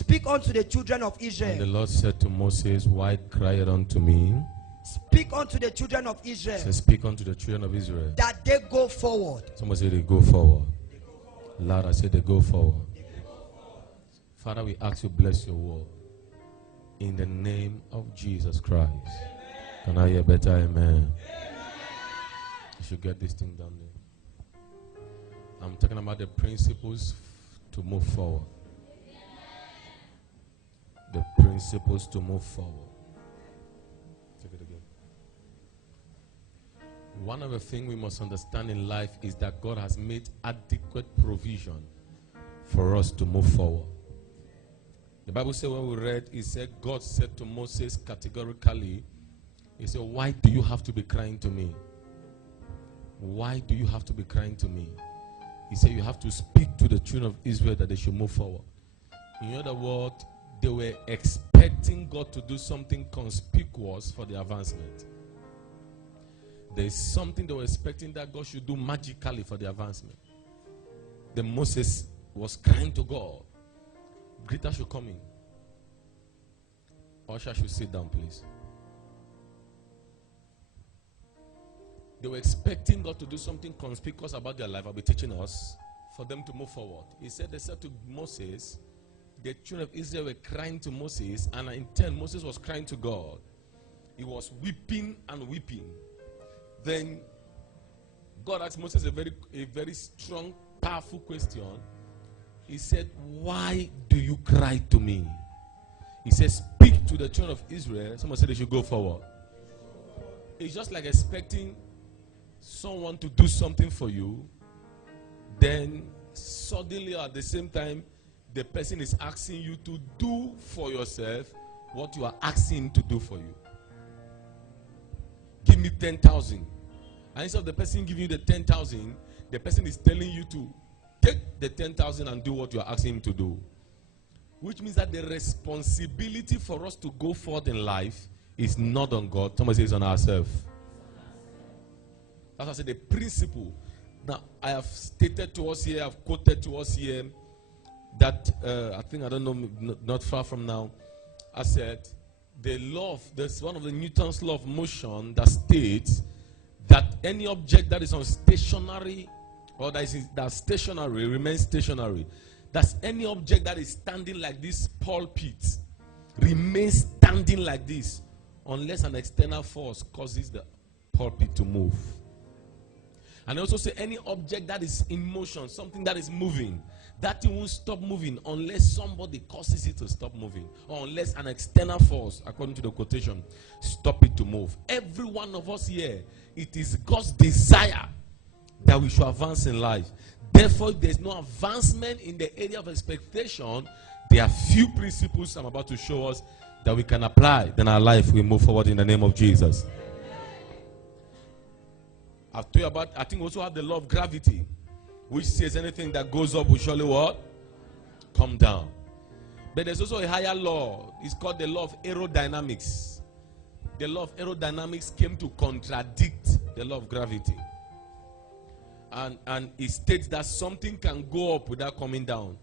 Speak unto the children of Israel. And the Lord said to Moses, why cried unto me? Speak unto the children of Israel. Say, speak unto the children of Israel. That they go forward. Somebody say they go forward. Loud, I say they go forward. Father, we ask you bless your word. In the name of Jesus Christ. Can I hear better? Amen. You should get this thing down there. I'm talking about the principles to move forward. The principles to move forward. Take it again. One of the things we must understand in life is that God has made adequate provision for us to move forward. The Bible said when we read, it said, God said to Moses categorically, he said, why do you have to be crying to me? Why do you have to be crying to me? He said, you have to speak to the children of Israel that they should move forward. In other words, they were expecting God to do something conspicuous for the advancement. There is something they were expecting that God should do magically for the advancement. Then Moses was crying to God. Greta should come in. Usher should sit down, please. They were expecting God to do something conspicuous about their life. I'll be teaching us for them to move forward. They said to Moses, the children of Israel were crying to Moses, and in turn, Moses was crying to God. He was weeping and weeping. Then God asked Moses a very strong, powerful question. He said, why do you cry to me? He said, speak to the children of Israel. Someone said they should go forward. It's just like expecting someone to do something for you. Then suddenly at the same time, the person is asking you to do for yourself what you are asking him to do for you. Give me 10,000. And instead of the person giving you the 10,000, the person is telling you to take the 10,000 and do what you are asking him to do. Which means that the responsibility for us to go forward in life is not on God. Somebody says on ourselves. That's why I said the principle. Now, I have stated to us here, I've quoted to us here, that I think, I don't know, not far from now, I said, the law of, there's one of the Newton's law of motion that states that any object that is on stationary, or that's stationary, remains stationary. That's any object that is standing like this pulpit, remains standing like this, unless an external force causes the pulpit to move. And I also say any object that is in motion, something that is moving, that thing won't stop moving unless somebody causes it to stop moving, or unless an external force, according to the quotation, stop it to move. Every one of us here, it is God's desire that we should advance in life. Therefore, if there's no advancement in the area of expectation, there are few principles I'm about to show us that we can apply. Then our life will move forward in the name of Jesus. I've told you about, I think we also have the law of gravity, which says anything that goes up will surely what? Come down. But there's also a higher law. It's called the law of aerodynamics. The law of aerodynamics came to contradict the law of gravity. And it states that something can go up without coming down.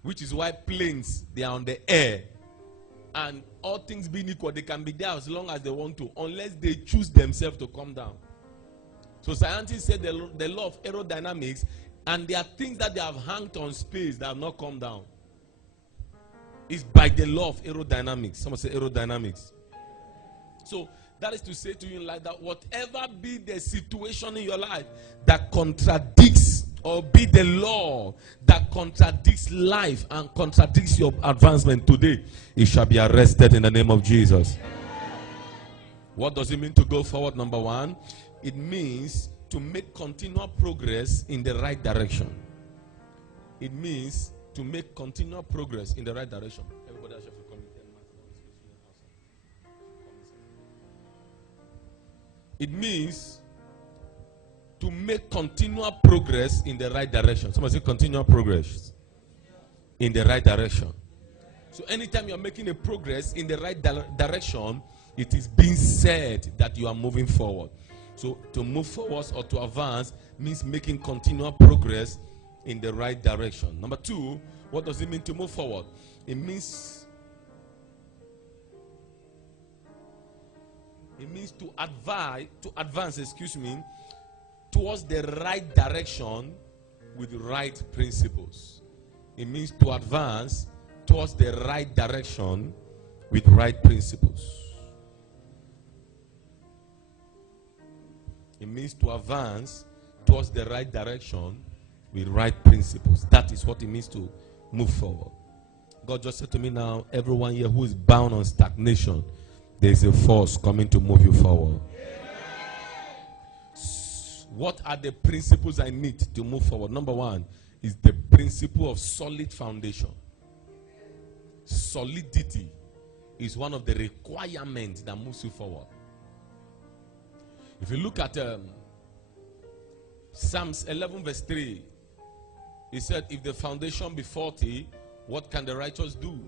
Which is why planes, they are on the air. And all things being equal, they can be there as long as they want to, unless they choose themselves to come down. So scientists say the law of aerodynamics, and there are things that they have hanged on space that have not come down. It's by the law of aerodynamics. Someone say aerodynamics. So that is to say to you in life that whatever be the situation in your life that contradicts, or be the law that contradicts life and contradicts your advancement today, it shall be arrested in the name of Jesus. What does it mean to go forward? Number one, it means to make continual progress in the right direction. It means to make continual progress in the right direction. Everybody else have to come in. It means to make continual progress in the right direction. Somebody say continual progress in the right direction. So anytime you're making a progress in the right direction, it is being said that you are moving forward. So to move forward or to advance means making continual progress in the right direction. Number two, What does it mean to move forward? It means to advance, towards the right direction with the right principles. It means to advance towards the right direction with right principles. It means to advance towards the right direction with right principles. That is what it means to move forward. God just said to me now, everyone here who is bound on stagnation, there is a force coming to move you forward. What are the principles I need to move forward? Number one is the principle of solid foundation. Solidity is one of the requirements that moves you forward. If you look at Psalms 11 verse 3, he said, if the foundation be faulty, what can the righteous do?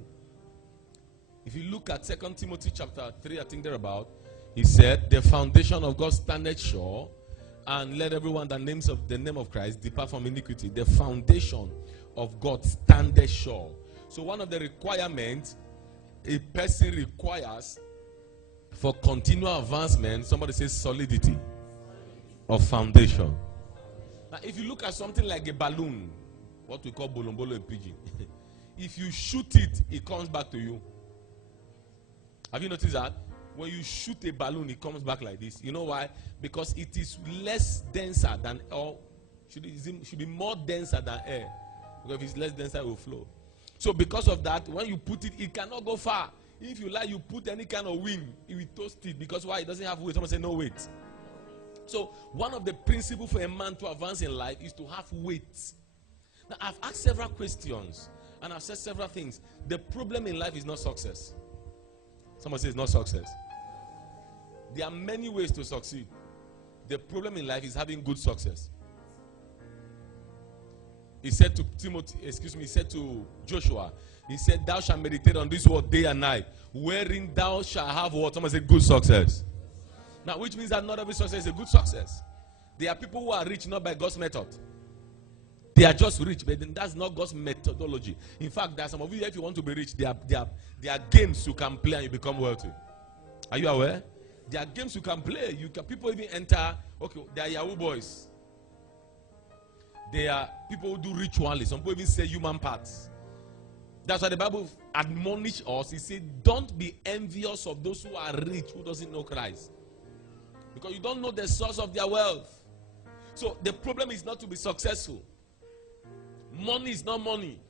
If you look at 2 Timothy chapter 3, I think thereabout, he said, the foundation of God standeth sure, and let everyone that names of the name of Christ depart from iniquity. The foundation of God standeth sure. So one of the requirements a person requires for continual advancement, somebody says solidity of foundation. Now, if you look at something like a balloon, what we call bolombolo in pidgin, if you shoot it, it comes back to you. Have you noticed that? When you shoot a balloon, it comes back like this. You know why? Because it is less denser than air. Should be more denser than air. Because if it's less denser, it will flow. So because of that, when you put it, it cannot go far. If you like, you put any kind of wing, it will toast it. Because why? It doesn't have weight. Someone say no weight. So one of the principles for a man to advance in life is to have weight. Now, I've asked several questions, and I've said several things. The problem in life is not success. Someone says not success. There are many ways to succeed. The problem in life is having good success. He said to he said to Joshua, he said, thou shalt meditate on this word day and night, wherein thou shalt have what? Someone said good success. Now, which means that not every success is a good success. There are people who are rich not by God's method. They are just rich, but that's not God's methodology. In fact, there are some of you, if you want to be rich, there are games you can play and you become wealthy. Are you aware? There are games you can play. People even enter. Okay, they are Yahoo boys. They are people who do ritually. Some people even say human parts. That's why the Bible admonishes us. It says, don't be envious of those who are rich, who doesn't know Christ. Because you don't know the source of their wealth. So the problem is not to be successful. Money is not money.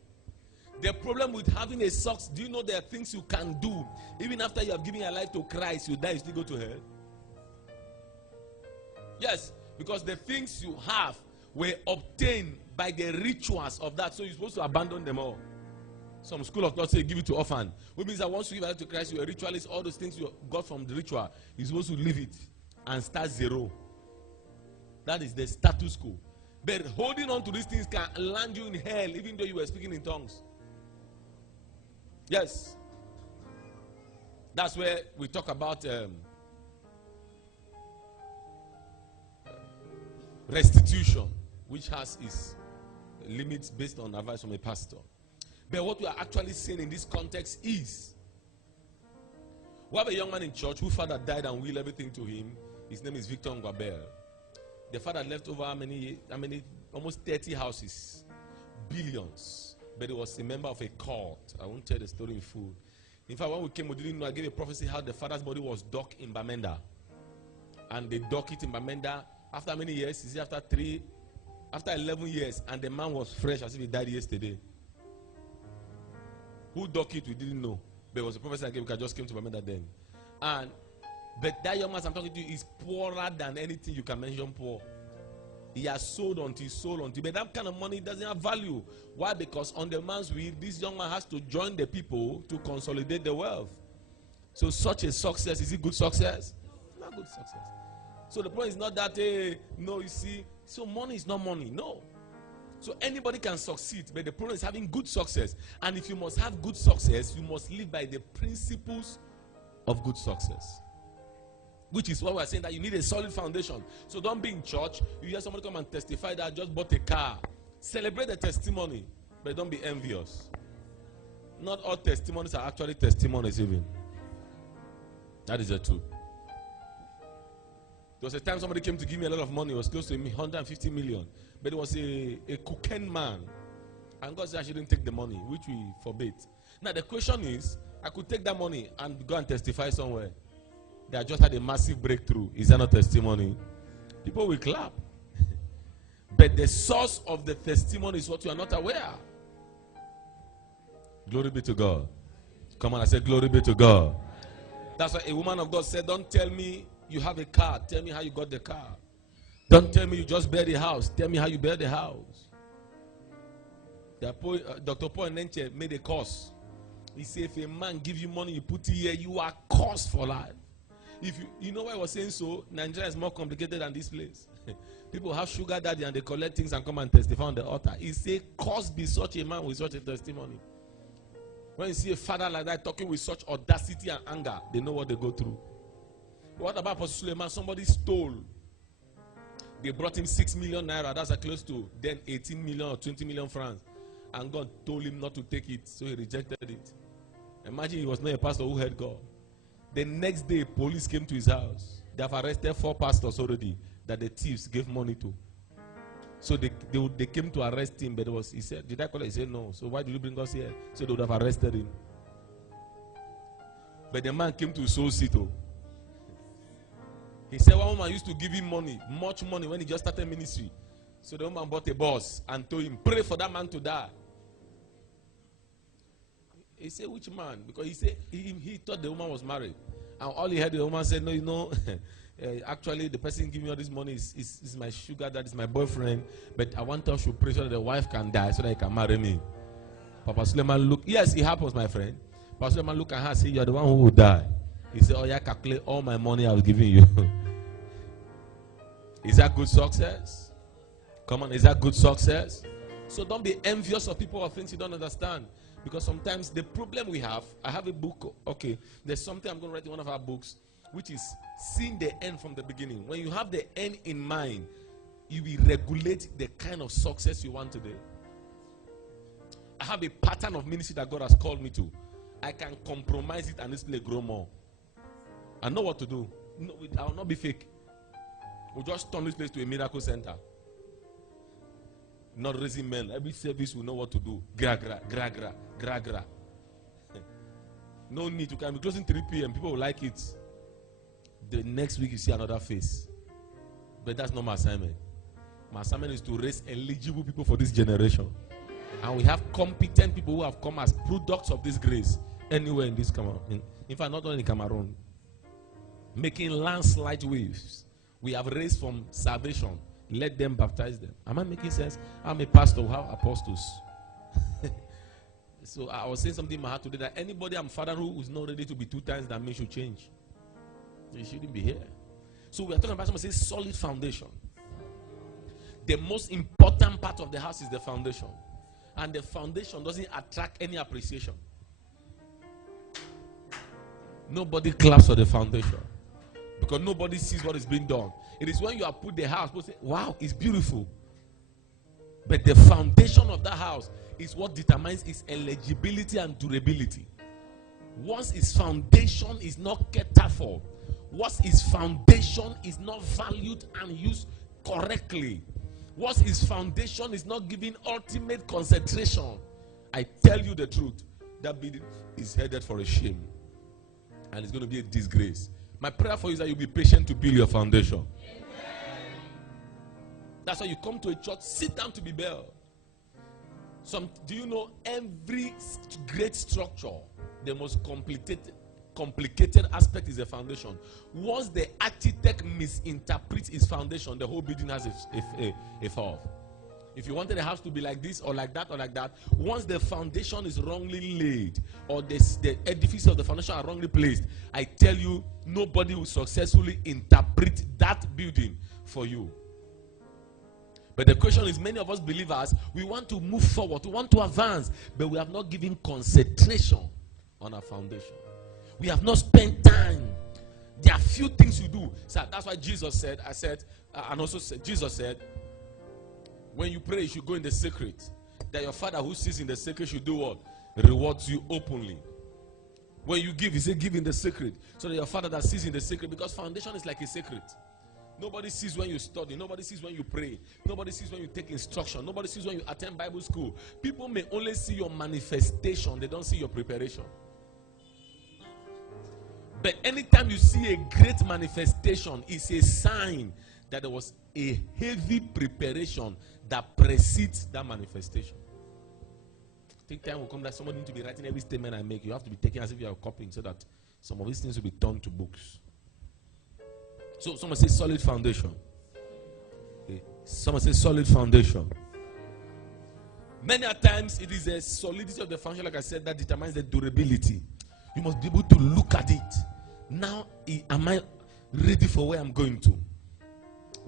The problem with having a success, do you know there are things you can do? Even after you have given your life to Christ, you die, you still go to hell. Yes, because the things you have were obtained by the rituals of that. So you're supposed to abandon them all. Some school of thought say give it to orphan. Which means that once you give your life to Christ, you're a ritualist. All those things you got from the ritual, you're supposed to leave it and start zero. That is the status quo. But holding on to these things can land you in hell, even though you were speaking in tongues. Yes. That's where we talk about restitution, which has its limits based on advice from a pastor. But what we are actually saying in this context is, we have a young man in church whose father died and willed everything to him. His name is Victor Ngwabel. The father left over how many, almost 30 houses, billions. But he was a member of a cult. I won't tell the story in full. In fact, when we came, we didn't know. I gave a prophecy how the father's body was dug in Bamenda. And they dug it in Bamenda. After many years, you see, after 11 years, and the man was fresh as if he died yesterday. Who dug it, we didn't know. But it was a prophecy I gave, because I just came to Bamenda then. But that young man I'm talking to you is poorer than anything you can mention poor. He has sold until he sold until. But that kind of money doesn't have value. Why? Because on the man's will, this young man has to join the people to consolidate the wealth. So such a success, is it good success? Not good success. So the point is not that, no, you see, so money is not money. No. So anybody can succeed, but the problem is having good success. And if you must have good success, you must live by the principles of good success. Which is why we're saying that you need a solid foundation. So don't be in church, you hear somebody come and testify that I just bought a car. Celebrate the testimony. But don't be envious. Not all testimonies are actually testimonies even. That is the truth. There was a time somebody came to give me a lot of money. It was close to 150 million. But it was a cocaine man. And God said I shouldn't take the money, which we forbade. Now the question is, I could take that money and go and testify somewhere. They had just had a massive breakthrough. Is that not testimony? People will clap. But the source of the testimony is what you are not aware. Glory be to God. Come on, I said glory be to God. That's why a woman of God said, don't tell me you have a car. Tell me how you got the car. Don't tell me you just built the house. Tell me how you built the house. Dr. Paul Nenche made a curse. He said, if a man give you money, you put it here, you are cursed for life. If you know why I was saying so, Nigeria is more complicated than this place. People have sugar daddy and they collect things and come and testify on the altar. He said, cursed be such a man with such a testimony. When you see a father like that talking with such audacity and anger, they know what they go through. But what about Apostle Suleiman? Somebody stole. They brought him 6 million naira. That's close to then 18 million or 20 million francs. And God told him not to take it, so he rejected it. Imagine he was not a pastor who heard God. The next day, police came to his house. They have arrested 4 pastors already that the thieves gave money to. So they came to arrest him, but he said, did I call it? He said, no. So why did you bring us here? So they would have arrested him. But the man came to Soul City. He said one woman used to give him money, much money, when he just started ministry. So the woman bought a bus and told him, pray for that man to die. He said, which man? Because he said he thought the woman was married. And all he heard the woman said, no, you know, actually the person giving me all this money is my sugar, that is my boyfriend. But I want us to pray so that the wife can die so that he can marry me. Papa Suleiman looked, yes, it happens, my friend. Papa Suleiman looked at her and said, you're the one who will die. He said, oh yeah, calculate all my money I was giving you. Is that good success? Come on, is that good success? So don't be envious of people or things you don't understand. Because sometimes the problem we have, I have a book, okay, there's something I'm going to write in one of our books, which is seeing the end from the beginning. When you have the end in mind, you will regulate the kind of success you want today. I have a pattern of ministry that God has called me to. I can compromise it and this will grow more. I know what to do. No, I will not be fake. We'll just turn this place to a miracle center. Not raising men. Every service will know what to do. Gra, gra, gra, gra, gra, gra. No need to come. We're closing 3 p.m. People will like it. The next week you see another face. But that's not my assignment. My assignment is to raise eligible people for this generation. And we have competent people who have come as products of this grace anywhere in this Cameroon. In fact, not only in Cameroon. Making landslide waves. We have raised from salvation. Let them baptize them. Am I making sense? I'm a pastor. We have apostles. So I was saying something in my heart today that anybody I'm father who is not ready to be 2 times that me should change. They shouldn't be here. So we are talking about something says solid foundation. The most important part of the house is the foundation. And the foundation doesn't attract any appreciation. Nobody claps for the foundation. Because nobody sees what is being done. It is when you have put the house, people say, wow, it's beautiful. But the foundation of that house is what determines its eligibility and durability. Once its foundation is not catered for, once its foundation is not valued and used correctly, once its foundation is not given ultimate concentration, I tell you the truth, that building is headed for a shame. And it's going to be a disgrace. My prayer for you is that you'll be patient to build your foundation. Amen. That's why you come to a church, sit down to be built. Do you know every great structure, the most complicated aspect is the foundation. Once the architect misinterprets his foundation, the whole building has a fall. If you wanted the house to be like this or like that or like that, once the foundation is wrongly laid or the edifice of the foundation are wrongly placed, I tell you, nobody will successfully interpret that building for you. But the question is, many of us believers, we want to move forward, we want to advance, but we have not given concentration on our foundation. We have not spent time. There are few things you do. So that's why Jesus said, Jesus said, when you pray, you should go in the secret. that your Father who sees in the secret should do what? Rewards you openly. When you give, he said, give in the secret. So that your Father that sees in the secret, because foundation is like a secret. Nobody sees when you study. Nobody sees when you pray. Nobody sees when you take instruction. Nobody sees when you attend Bible school. People may only see your manifestation. They don't see your preparation. But anytime you see a great manifestation, it's a sign that there was a heavy preparation that precedes that manifestation. Think time will come that somebody need to be writing every statement I make. You have to be taking as if you are copying, so that some of these things will be turned to books. So someone say solid foundation. Okay. Someone say solid foundation. Many a times it is the solidity of the foundation, like I said, that determines the durability. You must be able to look at it. Now, am I ready for where I'm going to?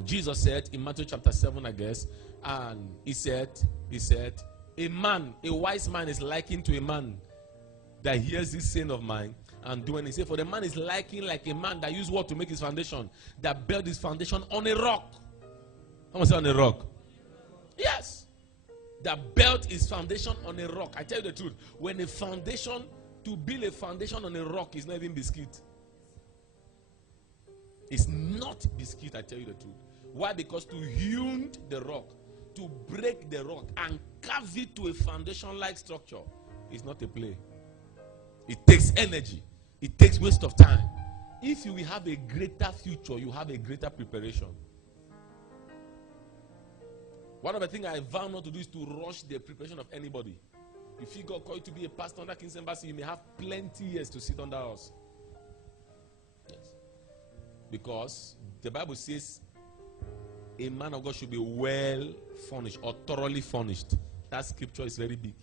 Jesus said in Matthew chapter 7, I guess, and he said, a wise man is likened to a man that hears this saying of mine and doing it. He said, for the man is likened like a man that used what to make his foundation, that built his foundation on a rock. Someone say on a rock. Yes. That built his foundation on a rock. I tell you the truth. When a foundation, to build a foundation on a rock is not even biscuit. It's not biscuit, I tell you the truth. Why? Because to hew the rock, to break the rock and carve it to a foundation-like structure is not a play. It takes energy. It takes waste of time. If you will have a greater future, you have a greater preparation. One of the things I vow not to do is to rush the preparation of anybody. If you God call you to be a pastor under King's Embassy, you may have plenty years to sit under us. Yes. Because the Bible says a man of God should be well furnished or thoroughly furnished. That scripture is very big.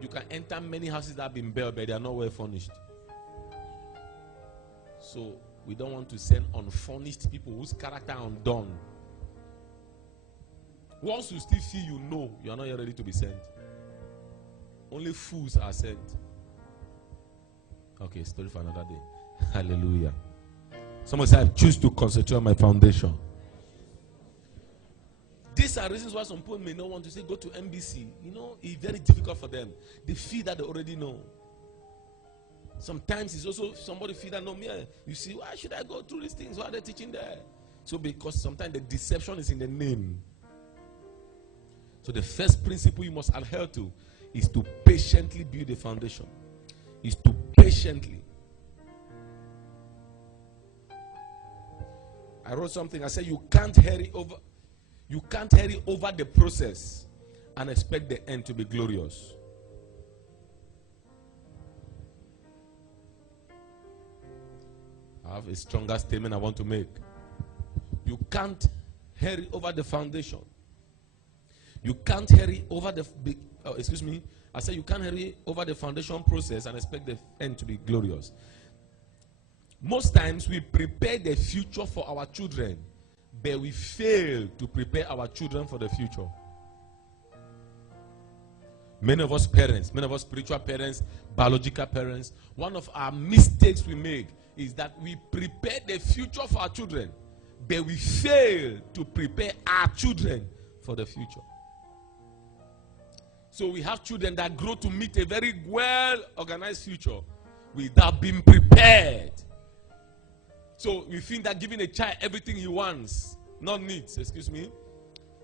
You can enter many houses that have been built, but they are not well furnished. So we don't want to send unfurnished people whose character are undone. Once you still feel you are not yet ready to be sent. Only fools are sent. Okay, story for another day. Hallelujah. Someone said, I choose to concentrate on my foundation. These are reasons why some people may not want to say, go to MBC. It's very difficult for them. They feel that they already know. Sometimes it's also somebody feel that, no, me. You see, why should I go through these things? Why are they teaching there? So because sometimes the deception is in the name. So the first principle you must adhere to is to patiently build a foundation. Is to patiently. I wrote something. I said you can't hurry over the process and expect the end to be glorious. I have a stronger statement I want to make. You can't hurry over the foundation. You can't hurry over I said you can't hurry over the foundation process and expect the end to be glorious. Most times we prepare the future for our children, but we fail to prepare our children for the future. Many of us parents, many of us spiritual parents, biological parents, one of our mistakes we make is that we prepare the future for our children, but we fail to prepare our children for the future. So we have children that grow to meet a very well-organized future without being prepared. So we think that giving a child everything he wants, not needs,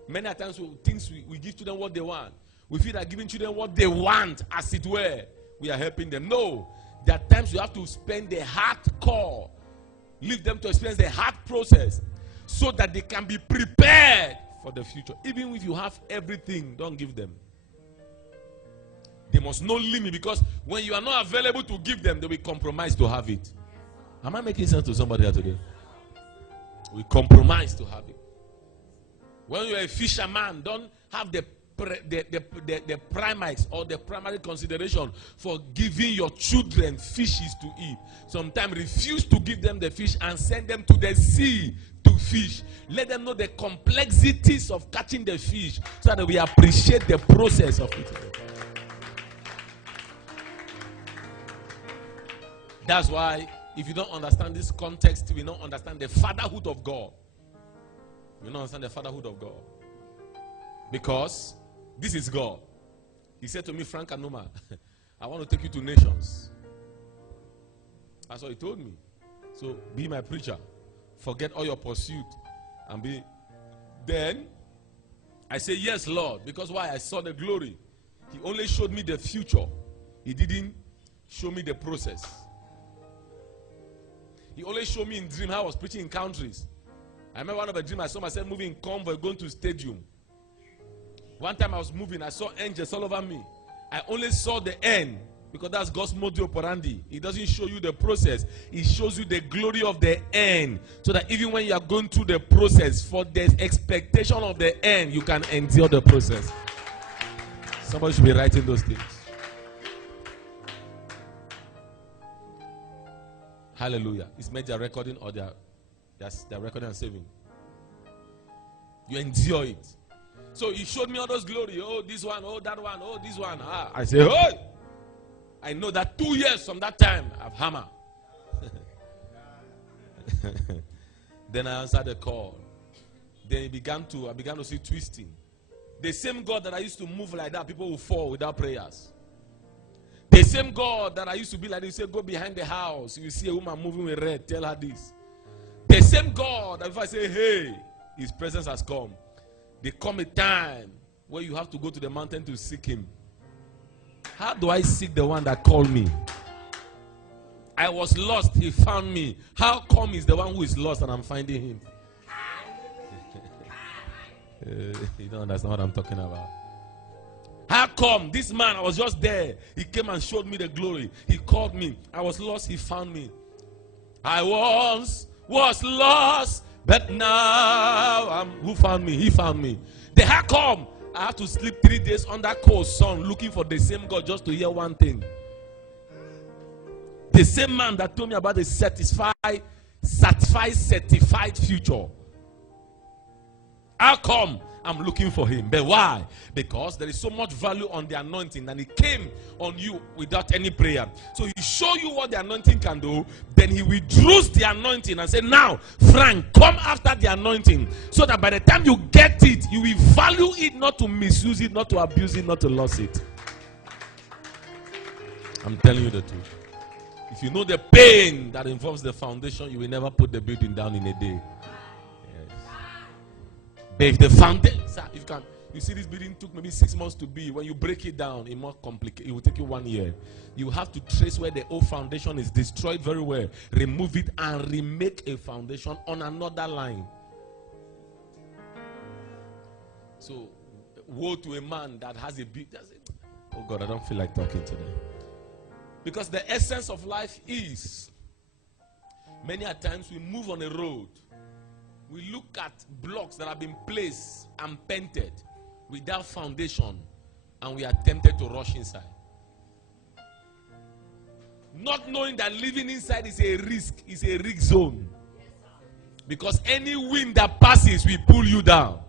many times we give to them what they want. We feel that giving children what they want, as it were, we are helping them. No, there are times you have to spend the hardcore, leave them to experience the hard process so that they can be prepared for the future. Even if you have everything, don't give them. They must know limit, because when you are not available to give them, they will compromise to have it. Am I making sense to somebody here today? We compromise to have it. When you're a fisherman, don't have the primates or the primary consideration for giving your children fishes to eat. Sometimes refuse to give them the fish and send them to the sea to fish. Let them know the complexities of catching the fish so that we appreciate the process of eating it. That's why if you don't understand this context, we don't understand the fatherhood of God. You don't understand the fatherhood of God. Because this is God. He said to me, Frank Anoma, I want to take you to nations. That's what he told me. So be my preacher. Forget all your pursuit and be. Then I say, yes, Lord. Because why? I saw the glory. He only showed me the future. He didn't show me the process. He only showed me in dream how I was preaching in countries. I remember one of the dreams I saw myself moving in convoy going to stadium. One time I was moving, I saw angels all over me. I only saw the end because that's God's modus operandi. He doesn't show you the process. He shows you the glory of the end. So that even when you are going through the process, for the expectation of the end, you can endure the process. Somebody should be writing those things. Hallelujah. It's made their recording or their recording and saving. You endure it. So he showed me all those glory. Oh, this one. Oh, that one. Oh, this one. I say, oh, I know that 2 years from that time, I've hammered. Then I answered the call. Then I began to see twisting. The same God that I used to move like that, people will fall without prayers. The same God that I used to be like this, say, go behind the house. You see a woman moving with red, tell her this. The same God that if I say, hey, his presence has come. There come a time where you have to go to the mountain to seek him. How do I seek the one that called me? I was lost, he found me. How come he's the one who is lost and I'm finding him? You don't understand what I'm talking about. How come this man, I was just there. He came and showed me the glory. He called me. I was lost, he found me. I was lost, but now who found me? He found me. Then how come I have to sleep 3 days under cold sun looking for the same God just to hear one thing? The same man that told me about the certified future. How come I'm looking for him? But why? Because there is so much value on the anointing and it came on you without any prayer. So he show you what the anointing can do. Then he withdraws the anointing and say, now, Frank, come after the anointing. So that by the time you get it, you will value it, not to misuse it, not to abuse it, not to lose it. I'm telling you the truth. If you know the pain that involves the foundation, you will never put the building down in a day. But if the foundation, you see this building took maybe 6 months to be. When you break it down, it more complicated. It will take you 1 year. You have to trace where the old foundation is destroyed very well, remove it and remake a foundation on another line. So, woe to a man that has a big. Oh God, I don't feel like talking today. Because the essence of life is, many a times we move on a road. We look at blocks that have been placed and painted without foundation, and we are tempted to rush inside. Not knowing that living inside is a risk zone. Because any wind that passes will pull you down.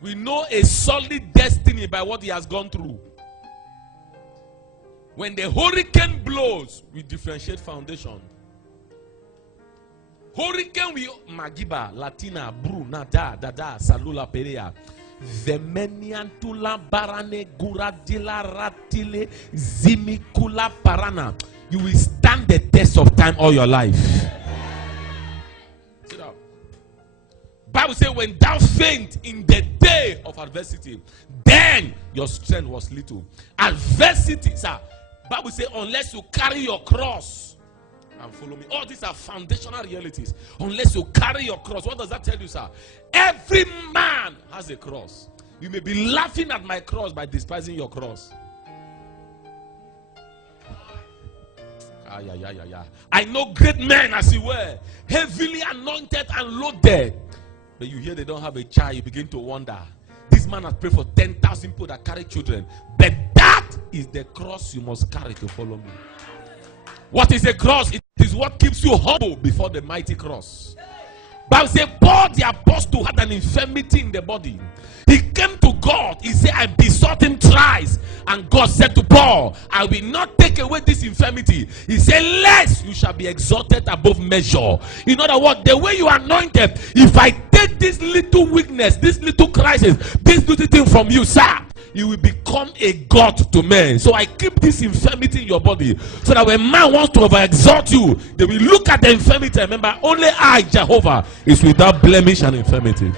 We know a solid destiny by what he has gone through. When the hurricane blows, we differentiate foundation. Hurricane we Magiba, Latina, Bru, Nada, Dada, Salula, Perea, Vemeniantula, Barane, Guradila, Ratile, Zimikula, Parana. You will stand the test of time all your life. Sit down. Bible says, when thou faint in the day of adversity, then your strength was little. Adversity, sir. Bible says, unless you carry your cross and follow me. All these are foundational realities. Unless you carry your cross. What does that tell you, sir? Every man has a cross. You may be laughing at my cross by despising your cross. I know great men as you were, heavily anointed and loaded. But you hear they don't have a child, you begin to wonder. This man has prayed for 10,000 people that carry children. But that is the cross you must carry to follow me. What is a cross? It is what keeps you humble before the mighty cross. Bible says, Paul the apostle had an infirmity in the body. He came to God. He said, I besought him thrice. And God said to Paul, I will not take away this infirmity. He said, lest you shall be exalted above measure. In other words, the way you are anointed, if I take this little weakness, this little crisis, this little thing from you, sir, you will become a god to men. So I keep this infirmity in your body, so that when man wants to overexalt you, they will look at the infirmity and remember, only I, Jehovah, is without blemish and infirmity.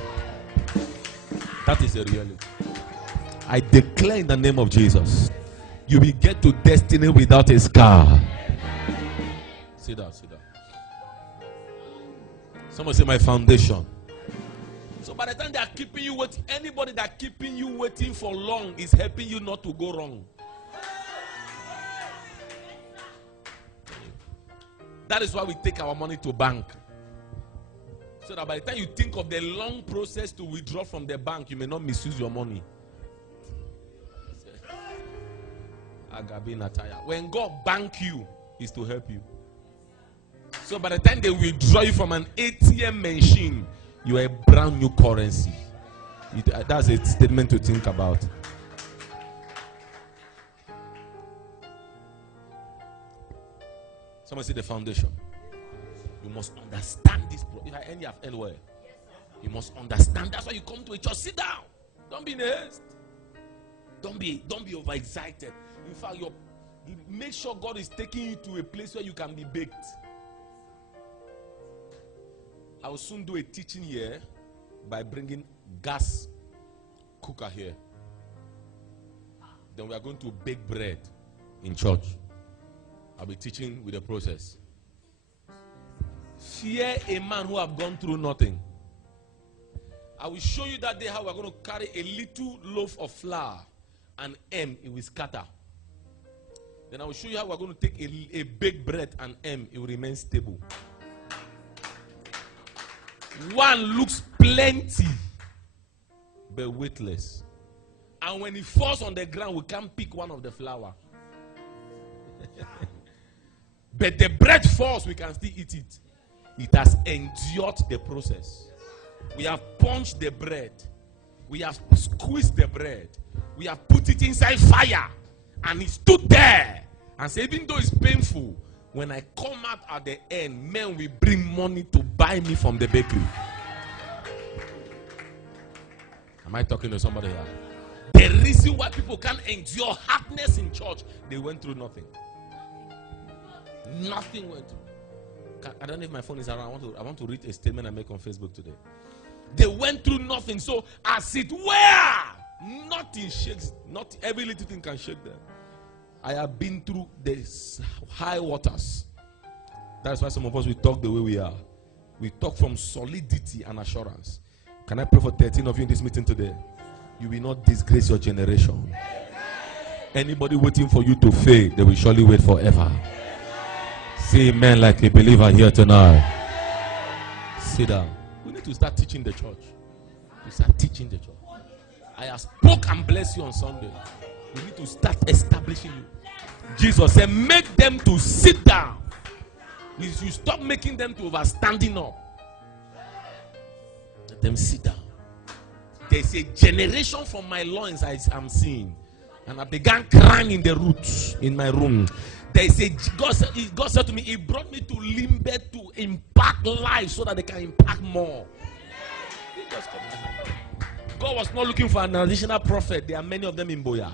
That is a reality. I declare in the name of Jesus, you will get to destiny without a scar. Sit down, sit down. Someone say, my foundation. So by the time they are keeping you waiting, anybody that keeping you waiting for long is helping you not to go wrong. That is why we take our money to bank. So that by the time you think of the long process to withdraw from the bank, you may not misuse your money. When God bank you, is to help you. So by the time they withdraw you from an ATM machine, you are a brand new currency. That's a statement to think about. Someone say the foundation. You must understand this. If I end, you have end well. You must understand. That's why you come to a church. Sit down. Don't be in a haste. Don't be overexcited. In fact, make sure God is taking you to a place where you can be baked. I will soon do a teaching here by bringing gas cooker here. Then we are going to bake bread in church. I'll be teaching with the process. Fear a man who have gone through nothing. I will show you that day how we're going to carry a little loaf of flour and it will scatter. Then I will show you how we're going to take a baked bread and it will remain stable. One looks plenty, but weightless. And when it falls on the ground, we can't pick one of the flour. But the bread falls, we can still eat it. It has endured the process. We have punched the bread. We have squeezed the bread. We have put it inside fire. And it stood there. And said, even though it's painful, when I come out at the end, men will bring money to buy me from the bakery. Am I talking to somebody here? The reason why people can't endure hardness in church, they went through nothing. Nothing went through. I don't know if my phone is around. I want to read a statement I make on Facebook today. They went through nothing. So as it were, nothing shakes. Not every little thing can shake them. I have been through the high waters. That's why some of us, we talk the way we are. We talk from solidity and assurance. Can I pray for 13 of you in this meeting today? You will not disgrace your generation. Anybody waiting for you to fail, they will surely wait forever. Say amen like a believer here tonight. Sit down. We need to start teaching the church. We start teaching the church. I have spoke and blessed you on Sunday. We need to start establishing you. Jesus said, make them to sit down. You stop making them to overstanding up. Let them sit down. There's a generation from my loins I'm seeing. And I began crying in the roots in my room. There's a God said to me, He brought me to Limbe to impact lives so that they can impact more. God was not looking for an additional prophet. There are many of them in Boya.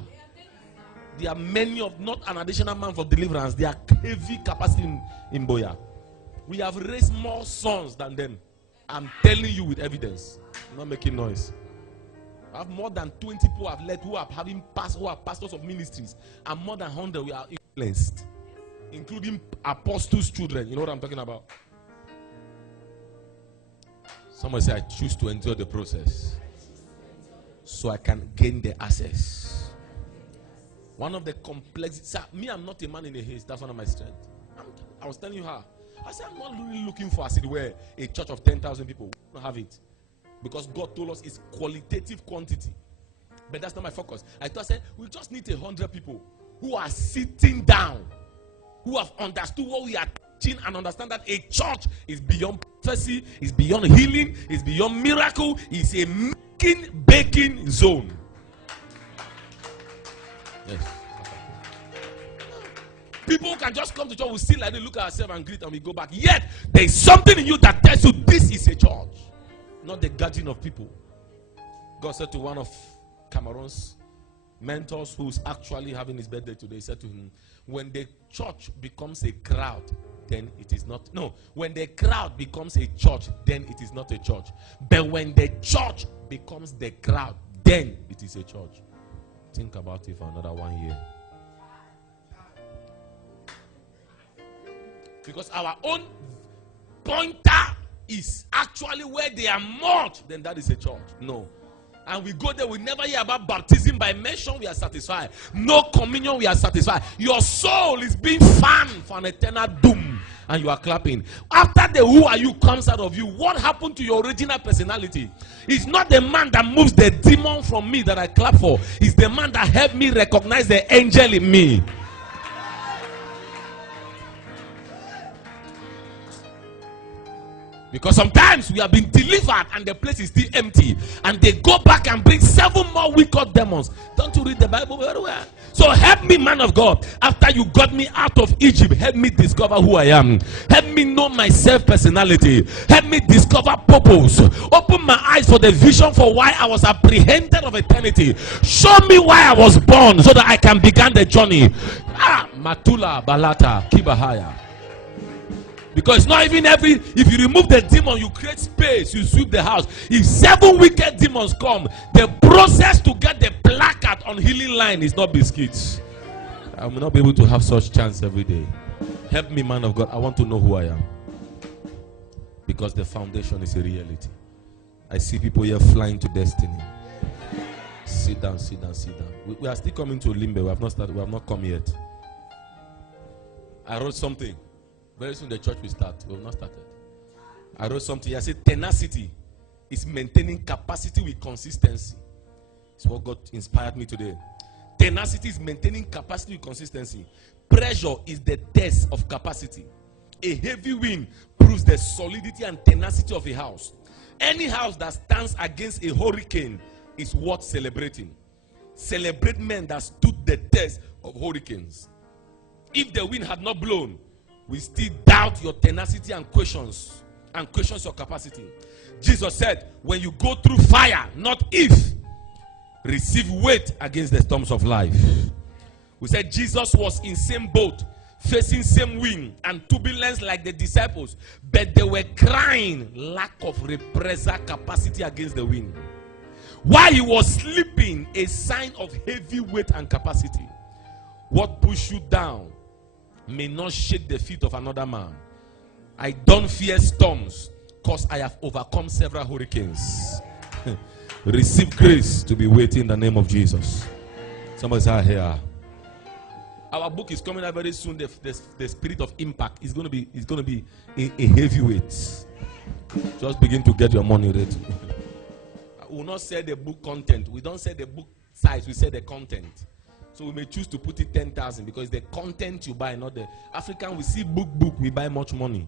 There are many of not an additional man for deliverance. They are heavy capacity in Boya. We have raised more sons than them. I'm telling you with evidence. I'm not making noise. I have more than 20 people I've led who are pastors of ministries, and more than 100 we are influenced, including apostles' children. You know what I'm talking about? Someone say, I choose to endure the process so I can gain the access. One of the complexities. Sir, me, I'm not a man in a haste. That's one of my strengths. I was telling you how. I said, I'm not really looking for, as it were, a church of 10,000 people. We don't have it. Because God told us it's qualitative quantity. But that's not my focus. I said, we just need 100 people who are sitting down, who have understood what we are teaching and understand that a church is beyond prophecy, is beyond healing, is beyond miracle, is a baking zone. Yes. People can just come to church, we still like they look at ourselves and greet and we go back. Yet, there is something in you that tells you this is a church. not the gathering of people. God said to one of Cameroon's mentors who's actually having his birthday today, he said to him, when the church becomes a crowd, then it is not. No, when the crowd becomes a church, then it is not a church. But when the church becomes the crowd, then it is a church. Think about it for another 1 year. Because our own pointer is actually where they are merged, then that is a church. No. And we go there, we never hear about baptism by mention, we are satisfied. No communion, we are satisfied. Your soul is being fanned for an eternal doom, and you are clapping. After the who are you comes out of you, what happened to your original personality? It's not the man that moves the demon from me that I clap for. It's the man that helped me recognize the angel in me. Because sometimes we have been delivered and the place is still empty. And they go back and bring 7 more wicked demons. Don't you read the Bible very well? So help me, man of God. After you got me out of Egypt, help me discover who I am. Help me know my self-personality. Help me discover purpose. Open my eyes for the vision for why I was apprehended of eternity. Show me why I was born so that I can begin the journey. Matula Balata Kibahaya. Because it's not even if you remove the demon, you create space, you sweep the house. If 7 wicked demons come, the process to get the placard on healing line is not biscuits. I will not be able to have such chance every day. Help me, man of God. I want to know who I am. Because the foundation is a reality. I see people here flying to destiny. Sit down, sit down, sit down. We are still coming to Limbe. We have not started. We have not come yet. I wrote something. Very soon the church will start. We have not started. I wrote something. I said tenacity is maintaining capacity with consistency. It's what God inspired me today. Tenacity is maintaining capacity with consistency. Pressure is the test of capacity. A heavy wind proves the solidity and tenacity of a house. Any house that stands against a hurricane is worth celebrating. Celebrate men that stood the test of hurricanes. If the wind had not blown, we still doubt your tenacity and questions your capacity. Jesus said, when you go through fire, not if, receive weight against the storms of life. We said Jesus was in same boat, facing same wind and turbulence like the disciples, but they were crying lack of reprisal capacity against the wind. While he was sleeping, a sign of heavy weight and capacity. What pushed you down may not shake the feet of another man. I don't fear storms because I have overcome several hurricanes. Receive grace to be waiting in the name of Jesus. Somebody say here. Our book is coming out very soon. The spirit of impact is going to be a heavyweight. Just begin to get your money ready. We will not say the book content. We don't say the book size. We say the content. So we may choose to put it 10,000 because the content you buy, not the African. We see book, we buy much money.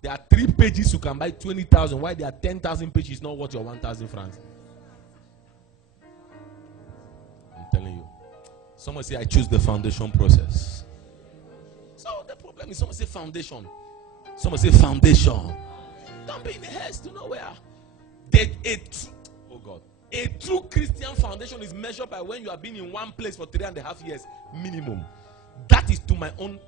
There are 3 pages you can buy 20,000. Why there are 10,000 pages not worth your 1,000 francs? I'm telling you. Someone say I choose the foundation process. So the problem is someone say foundation. Someone say foundation. Don't be in the haste to nowhere. Oh God. A true Christian foundation is measured by when you have been in one place for 3.5 years minimum. That is to my own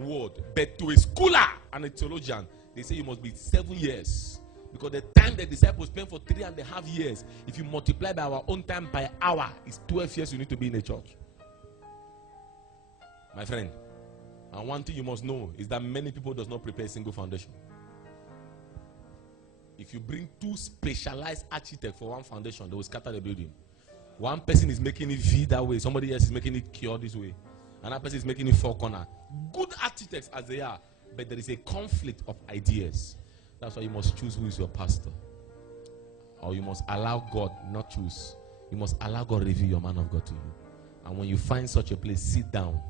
word. But to a scholar and a theologian, they say you must be 7 years. Because the time the disciples spent for 3.5 years, if you multiply by our own time by hour, it's 12 years you need to be in a church. My friend, and one thing you must know is that many people does not prepare a single foundation. If you bring 2 specialized architects for one foundation, they will scatter the building. One person is making it V that way, somebody else is making it cure this way. Another person is making it 4 corner. Good architects as they are, but there is a conflict of ideas. That's why you must choose who is your pastor. Or you must allow God, not choose. You must allow God reveal your man of God to you. And when you find such a place, sit down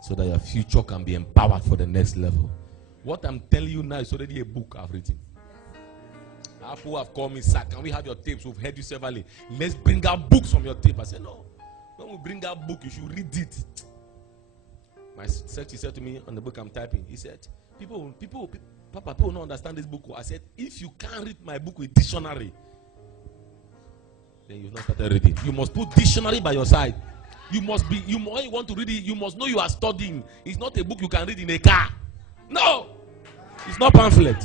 so that your future can be empowered for the next level. What I'm telling you now is already a book I've written. People have called me, sir, can we have your tapes? We've heard you severally. Let's bring out books from your tape. I said, no. When we bring out book, you should read it. My secretary said to me on the book I'm typing, he said, Papa, people don't understand this book. I said, if you can't read my book with dictionary, then you've not started reading. You must put dictionary by your side. You must when you want to read it, you must know you are studying. It's not a book you can read in a car. No, it's not pamphlet.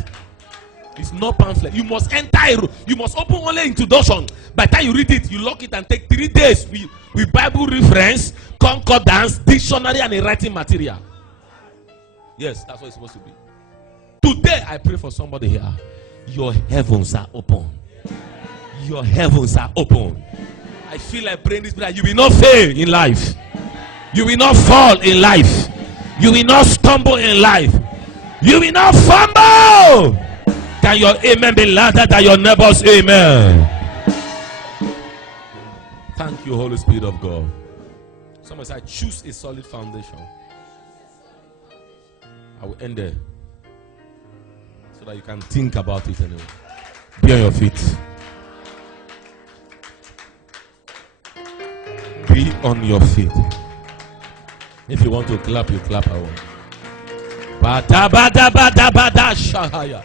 It's not pamphlet. You must enter. You must open only introduction. By the time you read it, you lock it and take 3 days with Bible reference, concordance, dictionary, and a writing material. Yes, that's what it's supposed to be. Today, I pray for somebody here. Your heavens are open. Your heavens are open. I feel like praying this prayer. You will not fail in life. You will not fall in life. You will not stumble in life. You will not fumble. Can your amen be louder than your neighbor's amen? Thank you, Holy Spirit of God. Someone said, choose a solid foundation. I will end there so that you can think about it anyway. Be on your feet. Be on your feet. If you want to clap, you clap. I want. Bada bada bada bada shahaya.